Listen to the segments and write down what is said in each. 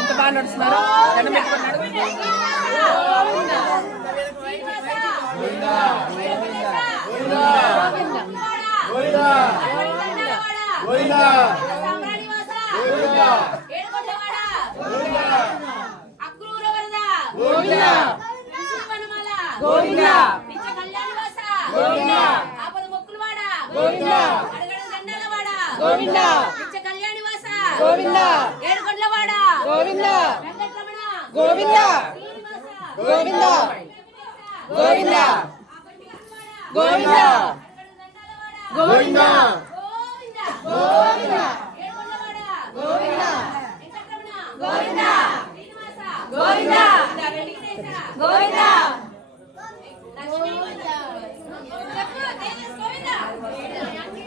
ఎంత బాగా నడుస్తున్నారు దండం పెట్టుకున్నాడు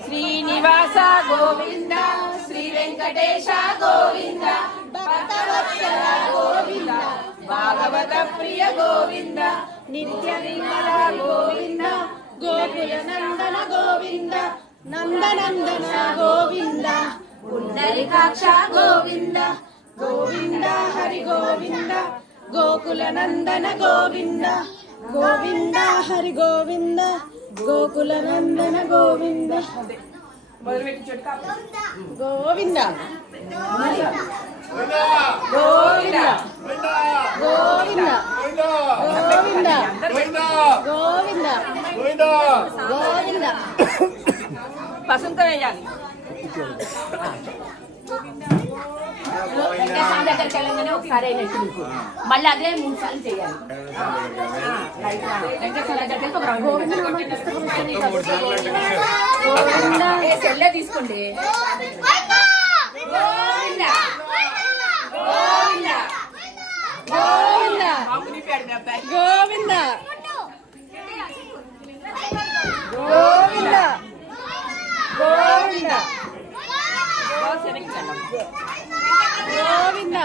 శ్రీనివాస గోవింద శ్రీ వెంకటేశ గోవింద భక్తవత్సల గోవింద భాగవత ప్రియ గోవింద నిత్య నిర్మల గోవింద గోకుల నందన గోవింద నందనందన గోవింద పుండరీకాక్ష గోవింద గోవింద హరి గోవింద గోకుల నందన గోవింద గోవింద హరి గోవింద గోకుల నందన గోవింద గోవింద గోవింద గోవింద గోవింద గోవింద గోవింద పసంత వేయాలి దగ్గరికి వెళ్ళగానే ఒకసారి అయినట్టు మీకు మళ్ళీ అదే 3 సార్లు చేయాలి. సెల్లే తీసుకోండి. గోవింద గోవింద గోవింద గోవింద